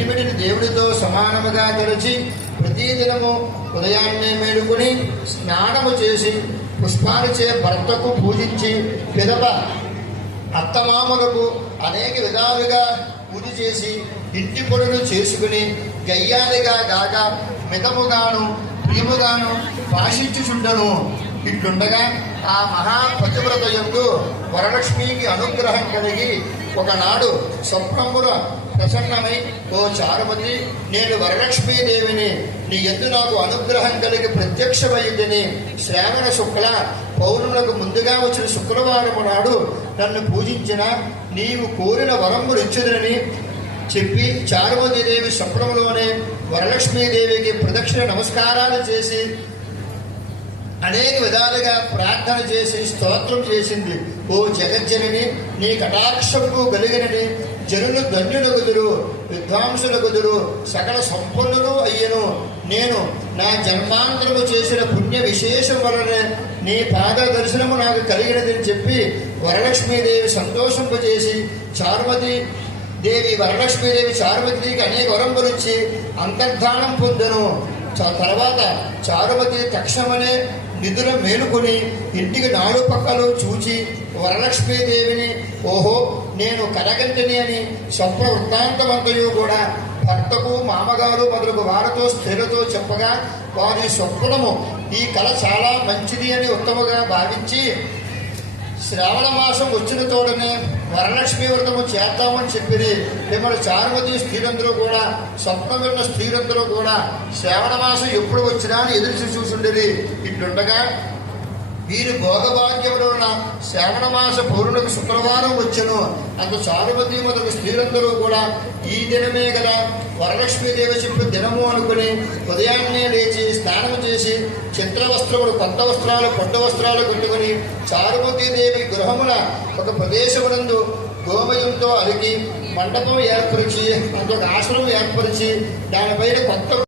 ఎనిమిదిని దేవుడితో సమానముగా తలచి ప్రతిదినము ఉదయాన్నే మేలుకొని స్నానము చేసి పుష్పాలచే భర్తకు పూజించి పిదప అత్తమామలకు అనేక విధాలుగా పూజ చేసి ఇంటి పనులు చేసుకుని గయ్యాలిగా గాక మితముగాను ప్రియముగాను భాషించుచుండను. ఇట్లుండగా ఆ మహాపతివ్రత యందు వరలక్ష్మికి అనుగ్రహం కలిగి ఒకనాడు స్వప్నముల ప్రసన్నమై, ఓ చారుమతి, నేను వరలక్ష్మీదేవిని, నీ యందు నాకు అనుగ్రహం కలిగి ప్రత్యక్షమైందని శ్రావణ శుక్ల పౌర్ణములకు ముందుగా వచ్చిన శుక్రవారము నాడు నన్ను పూజించిన నీవు కోరిన వరములు ఇచ్చుదని చెప్పి చారుమతీదేవి స్వప్నములోనే వరలక్ష్మీదేవికి ప్రదక్షిణ నమస్కారాలు చేసి అనేక విధాలుగా ప్రార్థన చేసి స్తోత్రం చేసింది. ఓ జగజ్జనని, నీ కటాక్షము కలిగినని జనులు ధన్యులగుదురు, విద్వాంసులగుదురు, సకల సంపన్నులు అయ్యను. నేను నా జన్మాంతరము చేసిన పుణ్య విశేషం వలన నీ పాద దర్శనము నాకు కలిగినదని చెప్పి వరలక్ష్మీదేవి సంతోషింపజేసి చారుమతి దేవి వరలక్ష్మీదేవి చారుమతికి అనేక వరంబులిచ్చి అంతర్ధానం పొందెను. తర్వాత చారుమతి తక్షణమనే నిధుల మేలుకొని ఇంటికి నాలుగు పక్కలు చూచి వరలక్ష్మీదేవిని, ఓహో నేను కనగంటిని అని స్వప్న వృత్తాంతమంతయు కూడా భర్తకు మామగారు మొదలగు వారితో స్త్రీలతో చెప్పగా వారి స్వప్నము ఈ కళ చాలా మంచిది అని ఉత్తమగా భావించి శ్రావణ మాసం వచ్చిన తోడనే వరలక్ష్మీ వ్రతము చేద్దామని చెప్పిరి. మిమ్మల్ని చారుమతి స్త్రీలందరూ కూడా స్వప్నం విన్న స్త్రీలందరూ కూడా శ్రావణ మాసం ఎప్పుడు వచ్చినా అని ఎదురు చూసుండేది. ఇట్లుండగా వీరి భోగభాగ్యములో ఉన్న శ్రావణ మాస పౌర్ణమికి శుక్రవారం వచ్చెను. అంత చారుమతి మొదటి స్త్రీలందరూ కూడా ఈ దినమే గల వరలక్ష్మీదేవి చెప్పి దినము అనుకుని ఉదయాన్నే లేచి స్నానం చేసి చిత్రవస్త్రములు, కొత్త వస్త్రాలు, పట్టు వస్త్రాలు కట్టుకుని చారుమతీదేవి గృహమున ఒక ప్రదేశమునందు గోమయంతో అలికి మండపం ఏర్పరిచి, అందుకు ఆశ్రమం ఏర్పరిచి దానిపైన కొత్త